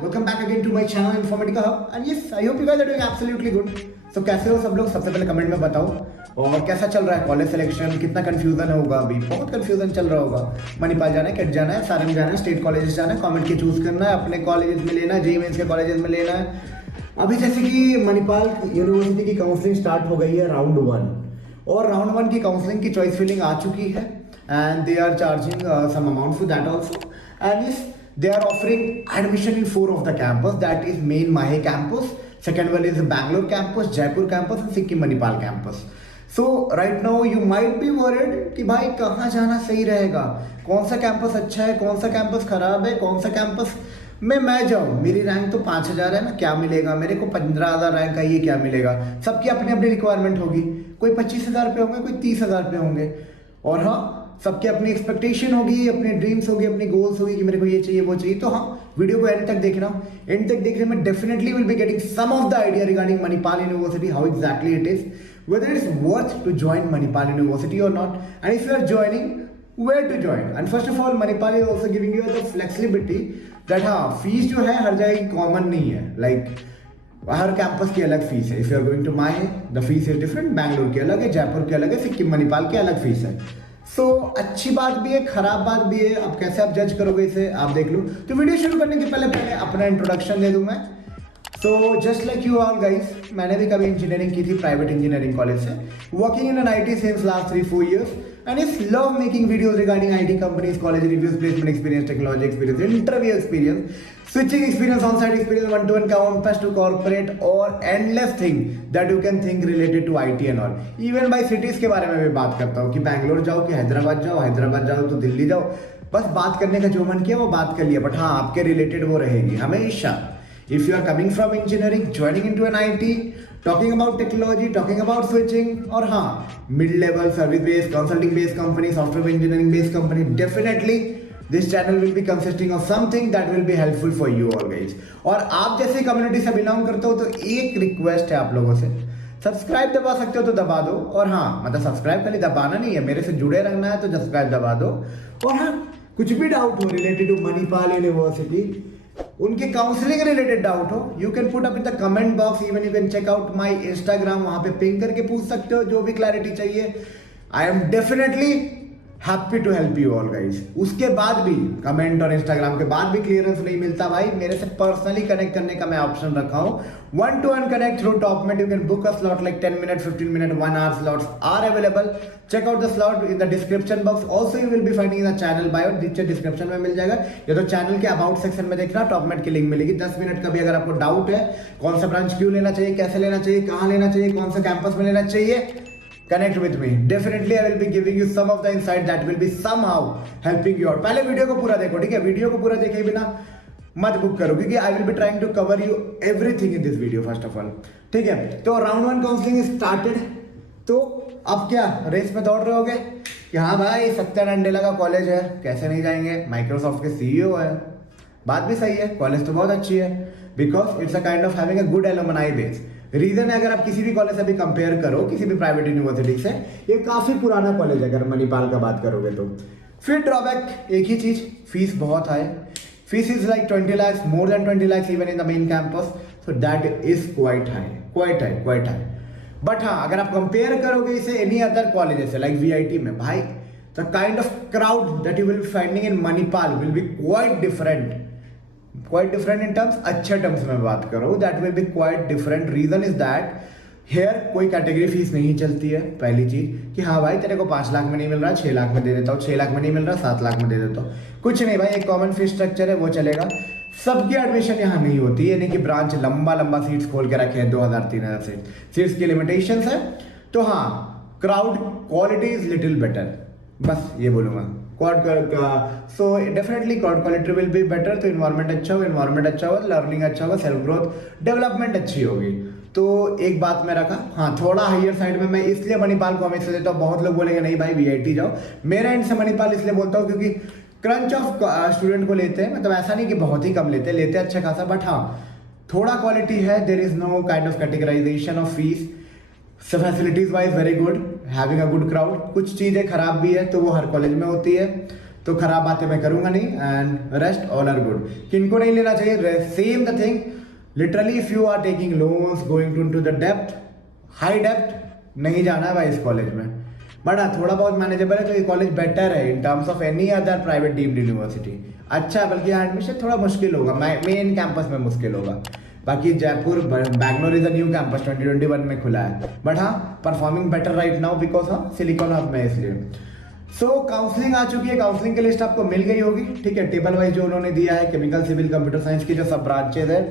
welcome back again to my channel Informatica Hub and yes, I hope you guys are doing absolutely good. So कैसे हो सब लोग, सबसे पहले comment में बताओ और कैसा चल रहा है कॉलेज सिलेक्शन, कितना कंफ्यूजन होगा, अभी बहुत कंफ्यूजन चल रहा होगा। मणिपाल जाना है, कैट जाना है, सारंग जाना है, स्टेट कॉलेजेस जाना है, कॉमेंट के चूज करना है, अपने कॉलेजेस में लेना है, जेईई मेंस के कॉलेजेस में लेना है। अभी जैसे कि मणिपाल यूनिवर्सिटी की काउंसलिंग स्टार्ट हो गई है राउंड 1 और राउंड 1 की काउंसलिंग की चॉइस फिलिंग आ चुकी है and they are charging some amount for that also and yes they are offering admission in 4 of the campus, that is main Mahe campus, second one is the Bangalore campus, Jaipur campus and Sikkim Manipal campus. So right now you might be worried कि भाई कहाँ जाना सही रहेगा, कौन सा campus अच्छा है, कौन सा कैंपस खराब है, कौन सा कैंपस में मैं जाऊँ। मेरी रैंक तो 5000 है ना, क्या मिलेगा मेरे को, 15000 रैंक आई है, क्या मिलेगा। सबकी अपनी अपनी रिक्वायरमेंट होगी, कोई 25000 पे होंगे, कोई 30000 पे होंगे और हाँ सबके अपनी एक्सपेक्टेशन होगी, अपने ड्रीम्स होगी, अपनी गोल्स होगी कि मेरे को ये चाहिए वो चाहिए। तो हाँ वीडियो को एंड तक देखना, एंड तक देखने में definitely will be getting some of the idea regarding Manipal university, how exactly it is, whether it's worth to join Manipal University or not, and if you are joining, where to join. And first of all, Manipal is also giving you the flexibility that हाँ fees जो है हर जगह common नहीं है, like हर campus की अलग fees है। If you are going to Mahe the fees is different, Bangalore की अलग है, जयपुर की अलग है, सिक्किम मणिपाल की अलग फीस है। सो अच्छी बात भी है, खराब बात भी है, अब कैसे आप जज करोगे इसे आप देख लो। तो वीडियो शुरू करने के पहले अपना इंट्रोडक्शन दे दूं मैं। So just like you all guys, मैंने भी कभी इंजीनियरिंग की थी प्राइवेट इंजीनियरिंग कॉलेज से, working in an IT since last 3-4 years and is love making videos regarding IT companies, college reviews, placement experience, technology experience, interview experience, switching experience, on-site experience, one-to-one campus to corporate और endless thing that you can think related to IT and all. Even by cities के बारे में भी बात करता हूँ कि बैंगलोर जाओ कि हैदराबाद जाओ, हैदराबाद जाओ तो दिल्ली जाओ, बस बात करने का जो मन किया वो बात कर लिया, बट हाँ आपके रिलेटेड वो रहेगी हमेशा। If you are coming from engineering, joining into an IT, talking about technology, talking about switching, और हाँ mid-level service-based, consulting-based company, software engineering-based company, definitely this channel will be consisting of something that will be helpful for you all guys. और आप जैसे community से belong करते हो तो एक रिक्वेस्ट है आप लोगों से, सब्सक्राइब दबा सकते हो तो दबा दो, और हाँ मतलब सब्सक्राइब खाली दबाना नहीं है, मेरे से जुड़े रहना है तो सब्सक्राइब दबा दो। और हाँ कुछ भी डाउट हो रिलेटेड टू मणिपाल यूनिवर्सिटी, उनके काउंसलिंग रिलेटेड डाउट हो, you can put up in the comment box, even you can check out my Instagram, वहां पे पिंग करके पूछ सकते हो जो भी क्लैरिटी चाहिए। I am definitely happy to help you all guys. उसके बाद भी कमेंट और इंस्टाग्राम के बाद भी क्लियरेंस नहीं मिलता भाई, मेरे से पर्सनली कनेक्ट करने का मैं ऑप्शन रखा हूँ, 1-to-1 connect through Topmate. You can book a slot like 10 minute, 15 minute, 1 hour slots are available. Check out the slot in the description box. Also you will be finding in the channel bio, नीचे description में मिल जाएगा, या तो channel के about section में देखना, टॉपमेट की link मिलेगी। 10 मिनट का भी अगर आपको डाउट है कौन सा ब्रांच क्यों लेना चाहिए, कैसे लेना चाहिए, कहाँ लेना चाहिए, कौन सा कैंपस में लेना चाहिए, connect with me, definitely I will be giving you some of the insight that will be somehow helping you out. पहले वीडियो को पूरा देखो, ठीक है, वीडियो को पूरा देखे बिना मत बुक करो, क्योंकि I will be trying to cover you everything in this video first of all, ठीक है। तो राउंड 1 काउंसलिंग स्टार्टेड, तो अब क्या रेस में दौड़ रहे होगे कि हाँ भाई सत्या नंडेला का कॉलेज है, कैसे नहीं जाएंगे, माइक्रोसॉफ्ट के सीईओ है। बात भी सही है, कॉलेज तो बहुत अच्छी है, because it's a kind of having a good alumni base. Reason है, अगर आप किसी भी कॉलेज से भी कंपेयर करो, किसी भी प्राइवेट यूनिवर्सिटी से, ये काफी पुराना कॉलेज है अगर मणिपाल का बात करोगे तो। फिर ड्रॉबैक एक ही चीज, फीस बहुत high, fees is like 20 lakhs, more than 20 lakhs even in the main campus, so that is quite high. But हाँ अगर आप कंपेयर करोगे इसे एनी अदर कॉलेजेस से लाइक वीआईटी में, भाई the kind of crowd that you will be finding in Manipal will be quite different in terms, अच्छे terms में बात करो, that will be quite different. Reason is that hair कोई category fees नहीं चलती है, पहली चीज कि हाँ भाई तेरे को 5 लाख में नहीं मिल रहा, 6 लाख में दे देता हूँ, 6 लाख में नहीं मिल रहा 7 लाख में दे देता हूँ, कुछ नहीं भाई, एक कॉमन फीस स्ट्रक्चर है वो चलेगा। सबकी एडमिशन यहाँ नहीं होती है, यानी कि ब्रांच लंबा सीट्स खोल के रखे हैं, 2000-3000 सीट्स की लिमिटेशंस है। तो हाँ crowd quality is little better, बस ये बोलूँगा। So definitely crowd quality will be better, तो इन्वायरमेंट अच्छा होगा, लर्निंग अच्छा होगा, सेल्फ ग्रोथ डेवलपमेंट अच्छी होगी। तो एक बात मैं रखा, हाँ थोड़ा हायर साइड में मैं इसलिए मणिपाल को हमेशा देता हूँ, बहुत लोग बोलेंगे नहीं भाई वीआईटी जाओ, मेरा एंड से मणिपाल इसलिए बोलता हूँ क्योंकि क्रंच ऑफ स्टूडेंट को लेते हैं, मतलब ऐसा नहीं कि बहुत ही कम लेते अच्छा खासा, बट हाँ थोड़ा क्वालिटी है, there is no kind of categorization of fees, facilities wise very good, having a good crowd. कुछ चीजें खराब भी है तो वो हर कॉलेज में होती है, तो खराब बातें मैं करूंगा नहीं, and rest all are good. किनको नहीं लेना चाहिए, same the thing, literally if you are taking loans, going to the depth, high depth, नहीं जाना है भाई इस कॉलेज में। बट हाँ, थोड़ा बहुत मैनेजेबल है, तो ये कॉलेज बेटर है in terms of any other private deemed university. अच्छा है, बल्कि एडमिशन थोड़ा मुश्किल होगा, मेन कैंपस में मुश्किल होगा। बाकी Jaipur, Bangalore is a new campus 2021 में खुला है, बट हाँ performing better right now because हाँ सिलिकॉन हब में, इसलिए। सो काउंसलिंग आ चुकी है, काउंसलिंग की लिस्ट आपको मिल गई होगी, ठीक है। टेबल वाइज जो उन्होंने दिया है, केमिकल, सिविल, कंप्यूटर साइंस की जो सब ब्रांचेज है,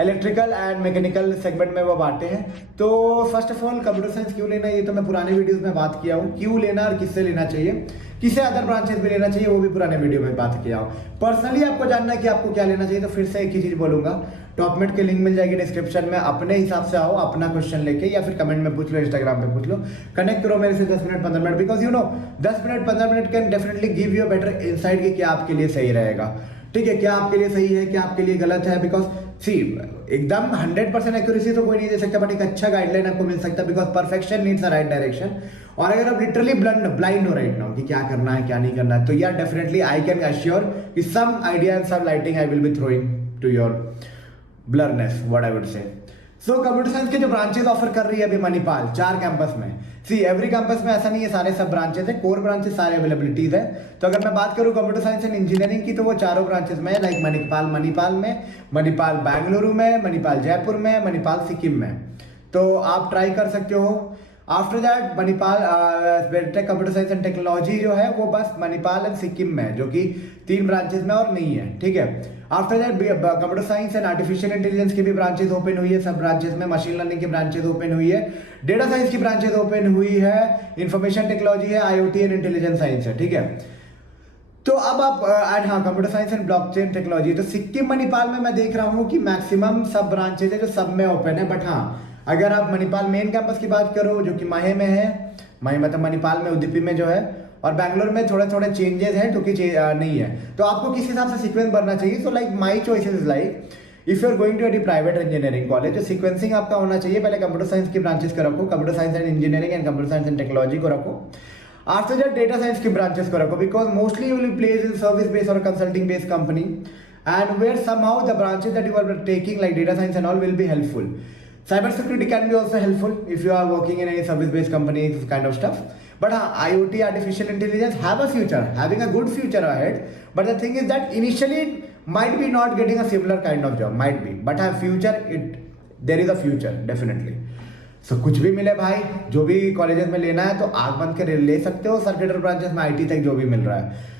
इलेक्ट्रिकल एंड मैकेनिकल सेगमेंट में वो बांटे हैं। तो first of all computer science क्यों लेना है, ये तो मैं पुराने वीडियोस में बात किया हूँ, क्यों लेना और किससे लेना चाहिए, किसे अदर ब्रांचेस में लेना चाहिए, वो भी पुराने वीडियो में बात किया हूँ। पर्सनली आपको जानना है कि आपको क्या लेना चाहिए, तो फिर से एक ही चीज बोलूंगा, टॉपमेट की लिंक मिल जाएगी डिस्क्रिप्शन में, अपने हिसाब से आओ, अपना क्वेश्चन लेके, या फिर कमेंट में पूछ लो, इंस्टाग्राम पे पूछ लो, कनेक्ट करो मेरे से 10 minute 15 minute, because you know 10 minute 15 minute can definitely give you better insight कि क्या आपके लिए सही रहेगा, ठीक है, क्या आपके लिए सही है, क्या आपके लिए गलत है। बिकॉज सी एकदम 100% एक्यूरेसी तो कोई नहीं दे सकता, बट एक अच्छा गाइडलाइन आपको मिल सकता है, because perfection needs a right direction. और अगर आप लिटरली ब्लाइंड हो राइट नाउ कि क्या करना है क्या नहीं करना है, तो यार डेफिनेटली आई कैन अश्योर कि some idea and some lighting I will be throwing to your blurriness, what I would say. So computer science के जो ब्रांचेस ऑफर कर रही है अभी मणिपाल 4 कैंपस में, सी एवरी कैंपस में ऐसा नहीं है, सारे सब ब्रांचेस है, कोर ब्रांचेस सारे अवेलेबिलिटीज है। तो अगर मैं बात करूं कंप्यूटर साइंस एंड इंजीनियरिंग की, तो वो चारों ब्रांचेस में है, लाइक मणिपाल में, मणिपाल बेंगलुरु में, मणिपाल जयपुर में, मणिपाल सिक्किम में। तो आप ट्राई कर सकते हो। After that Manipal computer science and technology जो है वो बस मणिपाल एंड सिक्किम में, जो कि 3 ब्रांचेस में और नहीं है, ठीक है। After that computer science and artificial intelligence की भी ब्रांचेस ओपन हुई है, सब ब्रांचेस में मशीन लर्निंग की ब्रांचेस ओपन हुई है, डेटा साइंस की ब्रांचेस ओपन हुई है, इंफॉर्मेशन टेक्नोलॉजी है, IoT एंड इंटेलिजेंस साइंस है, ठीक है। तो अब आप एंड हाँ computer science and blockchain technology, तो सिक्किम मणिपाल में मैं देख रहा हूँ कि मैक्सिमम सब ब्रांचेज है जो सब में ओपन है। बट हाँ, अगर आप मणिपाल मेन कैंपस की बात करो जो कि माहे में है, माहे मतलब मणिपाल में, उदुपी में जो है, और बैंगलोर में थोड़े थोड़े चेंजेस हैं, क्योंकि नहीं है, तो आपको किस हिसाब से सीक्वेंस भरना चाहिए। So like my choices is like if you are going to any private engineering college, जो सीक्वेंसिंग आपका होना चाहिए, पहले कंप्यूटर साइंस की ब्रांचेस को रखो, computer science and engineering and computer science and technology को रखो। आफ्टर दैट डेटा साइंस की ब्रांचेस को रखो, because mostly you will place in service based और consulting based company, and where somehow the branches that you are taking like data science and all will be helpful. Cybersecurity can be also helpful if you are working in any service-based company, this kind of stuff. But IoT, artificial intelligence, have a future, having a good future ahead. But the thing is that initially it might be not getting a similar kind of job, might be. But future, there is a future definitely. So कुछ भी मिले भाई, जो भी colleges में लेना है तो आग बंद के ले सकते हो. सर्किटल ब्रांचेस में IT तक जो भी मिल रहा है,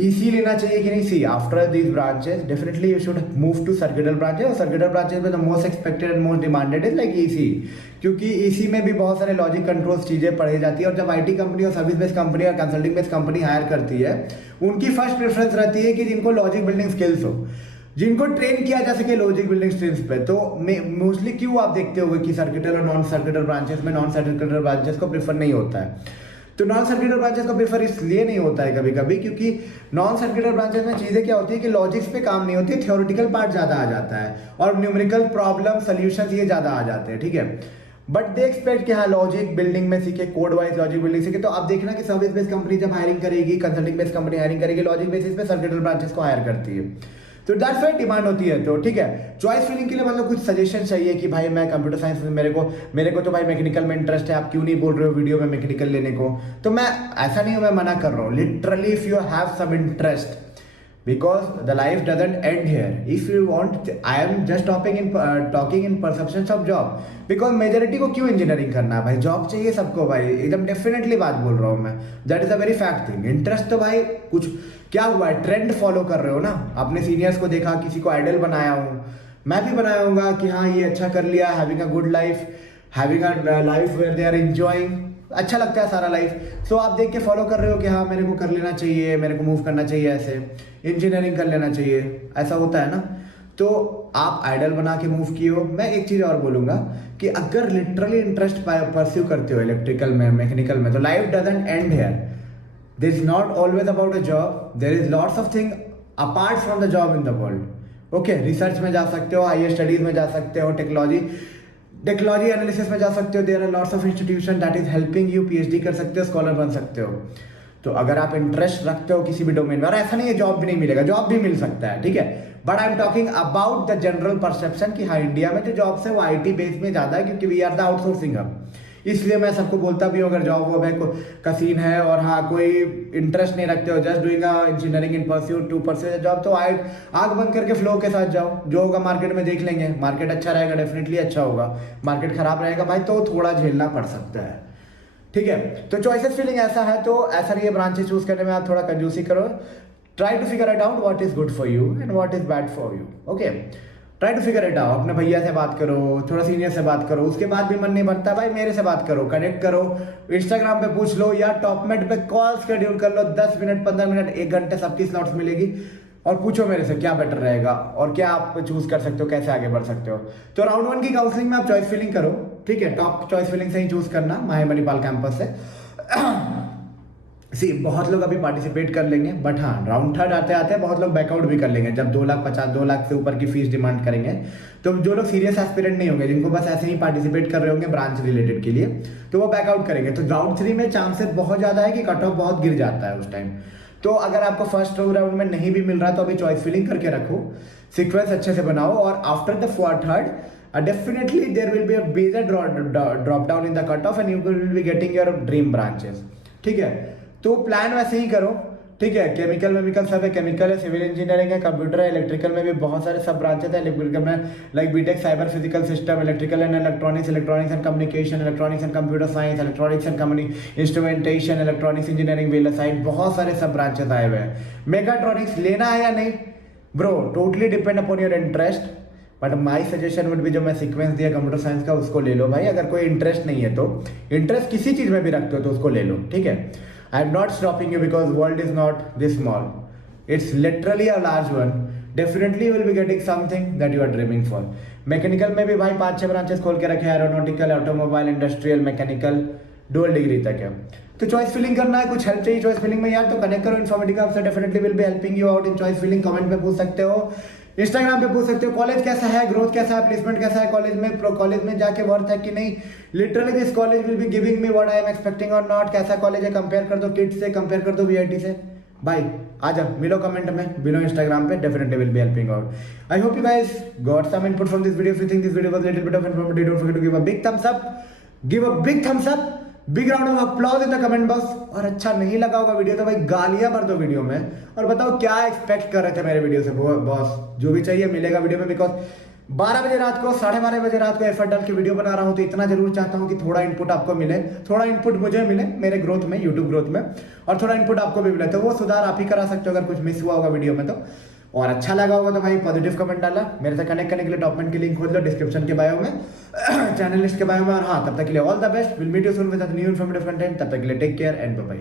EC लेना चाहिए कि नहीं. See after these branches definitely you should move to circuital branches. और सर्किटल ब्रांचेस में the most expected and most demanded is like EC, क्योंकि EC में भी बहुत सारे लॉजिक कंट्रोल्स चीजें पढ़ी जाती है. और जब IT कंपनी और सर्विस बेस्ड कंपनी और कंसल्टिंग बेस्ड कंपनी हायर करती है, उनकी फर्स्ट प्रेफरेंस रहती है कि जिनको लॉजिक बिल्डिंग स्किल्स हो, जिनको ट्रेन किया जा सके लॉजिक बिल्डिंग स्किल्स पे. तो मोस्टली क्यों आप देखते होगे कि सर्किटल और नॉन सर्किटल ब्रांचेस में नॉन सर्किटल ब्रांचेस को प्रेफर नहीं होता है. तो नॉन सर्किटल ब्रांचेस को प्रेफर इसलिए नहीं होता है कभी कभी, क्योंकि नॉन सर्किटल ब्रांचेस में चीजें क्या होती है कि लॉजिक्स पे काम नहीं होती है, थ्योरेटिकल पार्ट ज्यादा आ जाता है और न्यूमेरिकल प्रॉब्लम सोल्यूशंस ये ज्यादा आ जाते हैं, ठीक है. बट दे एक्सपेक्ट कि हाँ लॉजिक बिल्डिंग में सीखे, कोड वाइज लॉजिक बिल्डिंग सीखे. तो आप देखना कि सर्विस बेस्ड कंपनी जब हायरिंग करेगी, कंसल्टिंग बेस्ड कंपनी हायरिंग करेगी, लॉजिक बेसिस पे सर्किटल ब्रांचेस को हायर करती है. तो दैट्स व्हाई डिमांड होती है. तो ठीक है, चॉइस फिलिंग के लिए मतलब कुछ सजेशन चाहिए कि भाई मैं कंप्यूटर साइंस में, मेरे को तो भाई मैकेनिकल में इंटरेस्ट है, आप क्यों नहीं बोल रहे हो वीडियो में मैकेनिकल लेने को. तो मैं ऐसा नहीं हूं, मैं मना कर रहा हूं. Literally if you have some interest, because the life doesn't end here. If you want, I am just talking in perceptions of job, because majority को क्यों इंजीनियरिंग करना है भाई, जॉब चाहिए सबको भाई, एकदम डेफिनेटली बात बोल रहा हूँ मैं. That is a very fact thing. Interest तो भाई कुछ क्या हुआ है, ट्रेंड फॉलो कर रहे हो ना, अपने सीनियर्स को देखा, किसी को आइडल बनाया हूँ, मैं भी बनाया हूँगा कि हाँ ये अच्छा कर लिया, having a good life, having a life where they are enjoying, अच्छा लगता है सारा लाइफ. सो आप देख के फॉलो कर रहे हो कि हाँ मेरे को कर लेना चाहिए, मेरे को मूव करना चाहिए, ऐसे इंजीनियरिंग कर लेना चाहिए, ऐसा होता है ना. तो आप आइडल बना के मूव किए हो. मैं एक चीज़ और बोलूँगा कि अगर लिटरली इंटरेस्ट परस्यू करते हो इलेक्ट्रिकल में, मैकेनिकल में, तो life doesn't end here. There is not always about a job, there is lots of thing apart from the job in the world. Okay, research में जा सकते हो, हायर स्टडीज में जा सकते हो, टेक्नोलॉजी एनालिसिस में जा सकते हो. There are lots of institution that is helping you. PhD कर सकते हो, स्कॉलर बन सकते हो. तो अगर आप इंटरेस्ट रखते हो किसी भी डोमेन में, और ऐसा नहीं है जॉब भी नहीं मिलेगा, जॉब भी मिल सकता है, ठीक है, but I am talking about the general perception कि हाँ इंडिया में जो जॉब्स है वो आईटी बेस में ज्यादा है, क्योंकि we are the outsourcing hub. इसलिए मैं सबको बोलता भी हूँ अगर जॉब वॉब है का सीन है और हाँ कोई इंटरेस्ट नहीं रखते हो, just doing engineering in pursuit to pursue job, तो आग बंद करके फ्लो के साथ जाओ, जो होगा मार्केट में देख लेंगे। मार्केट अच्छा रहेगा डेफिनेटली अच्छा होगा, मार्केट खराब रहेगा भाई तो थोड़ा झेलना पड़ सकता है, ठीक है। तो चॉइसेस फीलिंग ऐसा है, तो ऐसा नहीं है ब्रांचेस चूज करने में आप थोड़ा कंजूसी करो, try to figure it out what is good for you and what is bad for you, okay. Try to figure it out, अपने भैया से बात करो, थोड़ा सीनियर से बात करो, उसके बाद भी मन नहीं भरता भाई मेरे से बात करो, कनेक्ट करो, इंस्टाग्राम पे पूछ लो या टॉपमेट पे कॉल शेड्यूल कर लो, 10 मिनट 15 मिनट 1 घंटे सबकी स्लॉट्स मिलेगी, और पूछो मेरे से क्या बेटर रहेगा और क्या आप चूज कर सकते हो, कैसे आगे बढ़ सकते हो। तो राउंड 1 की काउंसलिंग में आप चॉइस फिलिंग करो, ठीक है, टॉप चॉइस फिलिंग से ही चूज करना, माही मणिपाल कैंपस से। सी बहुत लोग अभी पार्टिसिपेट कर लेंगे, बट हाँ राउंड 3 आते आते बहुत लोग बैकआउट भी कर लेंगे, जब 2 लाख से ऊपर की फीस डिमांड करेंगे। तो जो लोग सीरियस एस्पिरेंट नहीं होंगे, जिनको बस ऐसे ही पार्टिसिपेट कर रहे होंगे ब्रांच रिलेटेड के लिए, तो वो बैकआउट करेंगे। तो राउंड 3 में चांसेस बहुत ज्यादा है कि कट ऑफ बहुत गिर जाता है उस टाइम। तो अगर आपको फर्स्ट राउंड में नहीं भी मिल रहा तो अभी चॉइस फिलिंग करके रखो, सीक्वेंस अच्छे से बनाओ, और after the third definitely there will be a major drop down in the cut off and you will be getting your dream branches, ठीक है। तो प्लान वैसे ही करो, ठीक है। केमिकल वेमिकल सब है, केमिकल है, सिविल इंजीनियरिंग है, कंप्यूटर है, इलेक्ट्रिकल में भी बहुत सारे सब ब्रांचेस है। इलेक्ट्रिकल में like B Tech cyber physical system, electrical and electronics, electronics and communication, electronics and computer science, electronics and instrumentation, electronics engineering, well side, बहुत सारे सब ब्रांचेस आए हुए हैं। मेगाट्रॉनिक्स लेना है या नहीं bro, totally depend upon your interest, but my suggestion would भी जो मैं सीक्वेंस दिया कंप्यूटर साइंस का उसको ले लो भाई। अगर कोई इंटरेस्ट नहीं है तो, इंटरेस्ट किसी चीज में भी रखते हो तो उसको ले लो, ठीक है। I am not stopping you because world is not this small, it's literally a large one, definitely you will be getting something that you are dreaming for. Mechanical में भी भाई 5-6 ब्रांचेस खोल के रखे, aeronautical, automobile, industrial, mechanical, dual degree तक है। तो choice filling करना है, कुछ हेल्प चाहिए चॉइस फिलिंग में यार तो कनेक्ट करो इन्फॉर्मेटिका आपसे, definitely will be helping you out in choice filling. Comment पे पूछ सकते हो, इंस्टाग्राम पे पूछ सकते हो, कॉलेज कैसा है, ग्रोथ कैसा है, प्लेसमेंट कैसा है कॉलेज में, कॉलेज में जाके वर्थ है कि नहीं, literally this college will be giving me what I am expecting और नॉट, कैसा कॉलेज है, कंपेयर कर दो किड्स से, कंपेयर कर दो वीआईटी से भाई। आजा मिलो कमेंट में, मिलो इंस्टाग्राम पे, definitely will be helping out. I hope you guys got some input from this video. If you think this video was little bit of informative, don't forget to give a big thumbs up, give a big thumbs up, big round of applause in the comment box. और अच्छा नहीं लगा होगा video तो भाई गालियां भर दो वीडियो में, और बताओ क्या एक्सपेक्ट कर रहे थे मेरे वीडियो से बॉस। जो भी चाहिए मिलेगा वीडियो में, बिकॉज 12 बजे रात को, 12:30 बजे रात को एफर्ट डाल के वीडियो बना रहा हूँ, तो इतना जरूर चाहता हूँ कि थोड़ा इनपुट आपको मिले, थोड़ा इनपुट मुझे मिले मेरे ग्रोथ में, यूट्यूब ग्रोथ में, और थोड़ा इनपुट आपको भी मिले। तो वो सुधार आप ही करा सकते हो अगर कुछ मिस हुआ होगा वीडियो में तो। और अच्छा लगा होगा तो भाई पॉजिटिव कमेंट डाला, मेरे से कनेक्ट करने के लिए टॉपमेंट की लिंक खोल लो डिस्क्रिप्शन के बायो में, चैनल लिस्ट के बायो में। और हाँ तब तक के लिए all the best, will meet you soon with new informative content. तब तक के लिए take care and bye bye.